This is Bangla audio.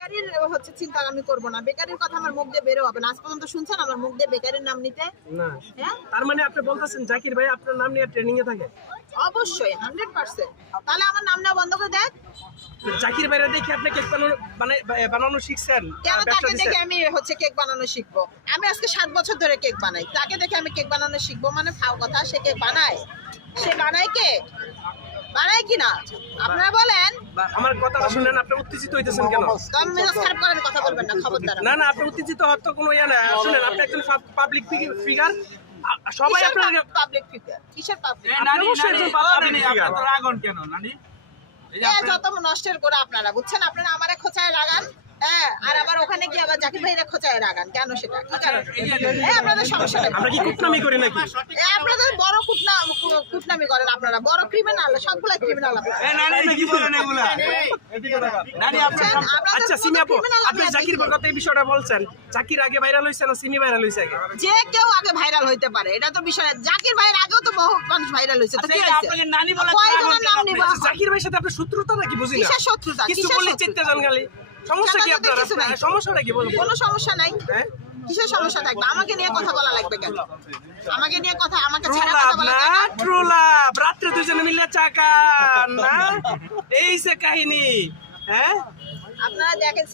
বেকারির হচ্ছে চিন্তা আমি করব না, বেকারির কথা আমার মুখ দিয়ে বেরো হবে না। আজ পর্যন্ত শুনছেন আমার মুখ দিয়ে বেকারির নাম নিতে? না। হ্যাঁ, তার মানে আপনি বলতেছেন জাকির ভাই আপনার নাম নিয়ে ট্রেনিং এ থাকে? অবশ্যই 100%। তাহলে আমার নাম নেওয়া বন্ধ করে দেখ। জাকির ভাইরা দেখে আপনি কেক বানানো শিখছেন? কেন ব্যবসা তাকে দেখে দিছেন? আমি হচ্ছে কেক বানানো শিখবো? আমি আজকে 7 বছর ধরে কেক বানাই, তাকে দেখে আমি কেক বানানো শিখবো মানে ফাও কথা। সে কেক বানায়, সে বানায় কেক বানায় কি না আপনারা বলেন? আমার কথাটা শুনেন, আপনি উত্তেজিত হইতেছেন কেন? দম মেজাজ খারাপ করেন, কথা বলবেন না খবরদার। না না, আপনি উত্তেজিত হওয়ার তো কোনো ইয়ে না। শুনেন, আপনি একজন পাবলিক ফিগার, সবাই আপনার পাবলিক ফিগার, কিসের পাবলিক? আপনি অবশ্যই একজন পাবলিক ফিগার। যত নষ্টের করে আপনারা বুঝছেন, আপনারা আমারে খোঁচায় লাগান। হ্যাঁ, আর আবার ওখানে গিয়ে আবার জাকির ভাইরা খোঁচায় লাগান কেন? সেটা কি কারণ? আপনাদের সমস্যা নেই। আমরা কি কুটনামি করি নাকি? আপনাদের বড় কুটনামি করেন আপনারা, বড় ক্রিমিনাল, সবগুলা ক্রিমিনাল আপনারা। আচ্ছা সিমি আপু, আপনি জাকির ভাইয়ের কথা এই বিষয়টা বলছেন, জাকির আগে ভাইরাল হইছে না সিমি ভাইরাল হইছে আগে? যে কেউ আগে ভাইরাল হইতে পারে, এটা তো বিষয় না। জাকির ভাইয়ের আগেও তো বহু মানুষ ভাইরাল হইছে, তো কি হইছে? কয়জনের নাম নিব? জাকির ভাইয়ের সাথে আপনার শত্রুতা নাকি বুঝি না? কিসের শত্রুতা? কিছু কিসের বললে শত্রুতা? চিত্তে যান গালি। সমস্যা কি আপনার? কিছু নাই। সমস্যাটা কি বলবো? কোনো সমস্যা নাই। হ্যাঁ, কিসের সমস্যা থাকবে? আমাকে নিয়ে কথা বলা লাগবে কেন? আমাকে নিয়ে কথা, আমাকে ট্রু ছাড়া লাভ কথা বলা না, যায় না? True love. রাত্রে দুজনে মিলে চাকান না, এই সে কাহিনী। হ্যাঁ, আপনারা দেখেন